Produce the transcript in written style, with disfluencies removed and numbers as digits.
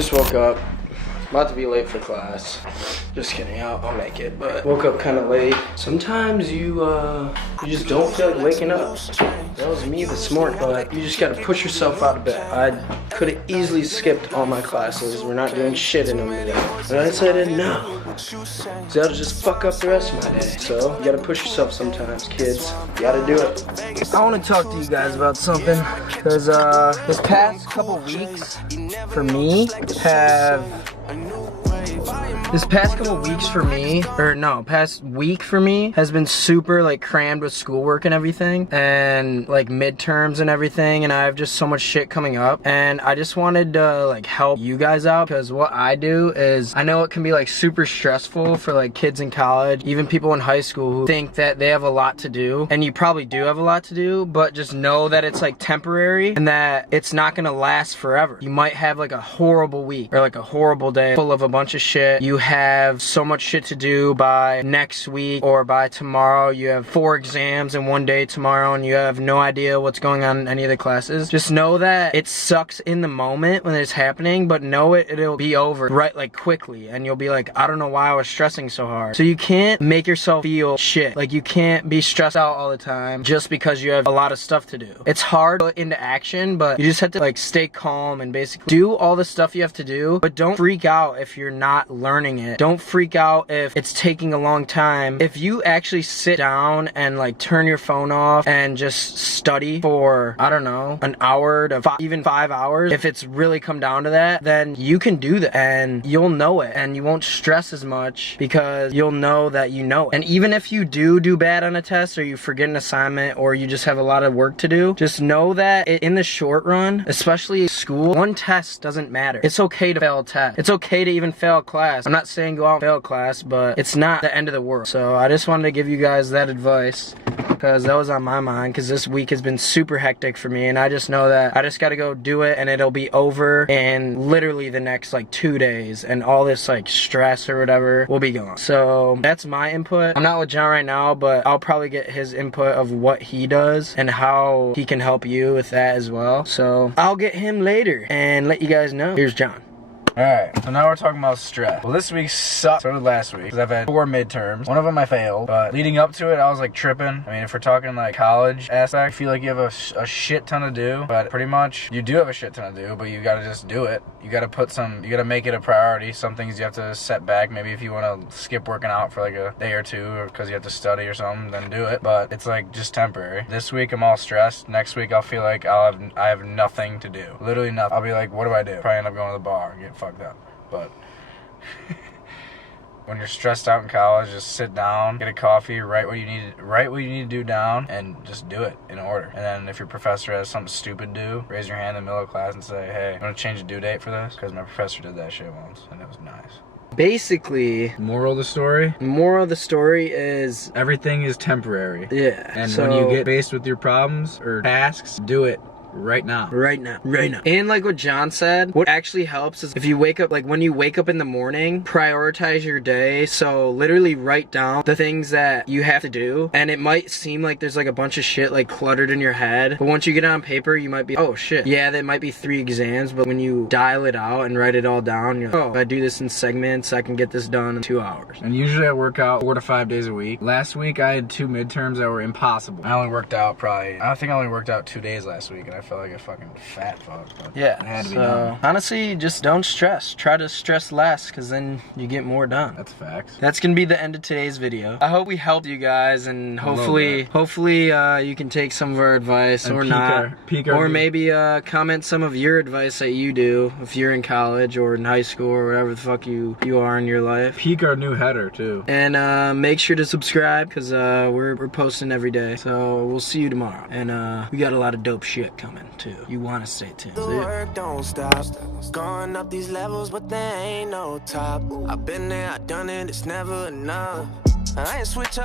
Just woke up. About to be late for class. Just kidding, I'll make it, but woke up kind of late. Sometimes you just don't feel like waking up. That was me this morning, but you just gotta push yourself out of bed. I could have easily skipped all my classes. We're not doing shit in them today. But I decided no. So that'll just fuck up the rest of my day. So you gotta push yourself sometimes, kids. You gotta do it. I wanna talk to you guys about something, because this past couple weeks for me past week for me has been super like crammed with schoolwork and everything, and like midterms and everything, and I have just so much shit coming up, and I just wanted to like help you guys out, because what I do is, I know it can be like super stressful for like kids in college, even people in high school who think that they have a lot to do, and you probably do have a lot to do, but just know that it's like temporary and that it's not gonna last forever. You might have like a horrible week or like a horrible day full of a bunch of shit. You have so much shit to do by next week or by tomorrow. You have 4 exams in one day tomorrow, and you have no idea what's going on in any of the classes. Just know that it sucks in the moment when it's happening, but know it'll be over right like quickly, and you'll be like, I don't know why I was stressing so hard. So you can't make yourself feel shit. Like, you can't be stressed out all the time just because you have a lot of stuff to do. It's hard to put into action, but you just have to like stay calm and basically do all the stuff you have to do, but don't freak out if you're not learning it. Don't freak out if it's taking a long time. If you actually sit down and like turn your phone off and just study for, I don't know, an hour to even 5 hours, if it's really come down to that, then you can do that and you'll know it, and you won't stress as much because you'll know that you know it. And even if you do bad on a test, or you forget an assignment, or you just have a lot of work to do, just know that in the short run, especially school, one test doesn't matter. It's okay to fail a test. It's okay to even fail a class. I'm not saying go out and fail a class, but it's not the end of the world. So I just wanted to give you guys that advice, because that was on my mind, because this week has been super hectic for me, and I just know that I just gotta go do it, and it'll be over in literally the next like 2 days, and all this like stress or whatever will be gone. So that's my input. I'm not with John right now, but I'll probably get his input of what he does and how he can help you with that as well. So I'll get him later and let you guys know. Here's John. Alright, so now we're talking about stress. Well, this week sucked. So did last week, because I've had 4 midterms. One of them I failed, but leading up to it, I was like tripping. I mean, if we're talking like college aspect, I feel like you have a shit ton to do, but pretty much you do have a shit ton to do, but you gotta just do it. You gotta make it a priority. Some things you have to set back. Maybe if you want to skip working out for like a day or 2, or because you have to study or something, then do it. But it's like just temporary. This week I'm all stressed. Next week I'll feel like I have nothing to do. Literally nothing. I'll be like, what do I do? Probably end up going to the bar and get fucked up. But when you're stressed out in college, just sit down, get a coffee, write what you need to do down, and just do it in order. And then if your professor has something stupid to do, raise your hand in the middle of class and say, hey, I'm gonna change the due date for this, because my professor did that shit once and it was nice. Basically, Moral of the story is everything is temporary. Yeah. And when you get faced with your problems or tasks, do it right now. And like what John said, what actually helps is if you wake up, like when you wake up in the morning, prioritize your day. So literally write down the things that you have to do, and it might seem like there's like a bunch of shit like cluttered in your head, but once you get it on paper, you might be, oh shit, yeah, there might be 3 exams, but when you dial it out and write it all down, you're like, oh, if I do this in segments, I can get this done in 2 hours. And usually I work out 4 to 5 days a week. Last week I had 2 midterms that were impossible. I think I only worked out 2 days last week, and I felt like a fucking fat fuck. But yeah, it had to be so done. honestly, just don't stress. Try to stress less, because then you get more done. That's facts. That's gonna be the end of today's video. I hope we helped you guys, and hopefully you can take some of our advice, and or not, or maybe comment some of your advice that you do if you're in college or in high school or whatever the fuck you are in your life. Peek our new header too. And make sure to subscribe, because we're posting every day. So we'll see you tomorrow, and we got a lot of dope shit coming too. You want to stay tuned. The work don't stop. Going up these levels, but there ain't no top. I've been there, I've done it, it's never enough. I ain't switch up.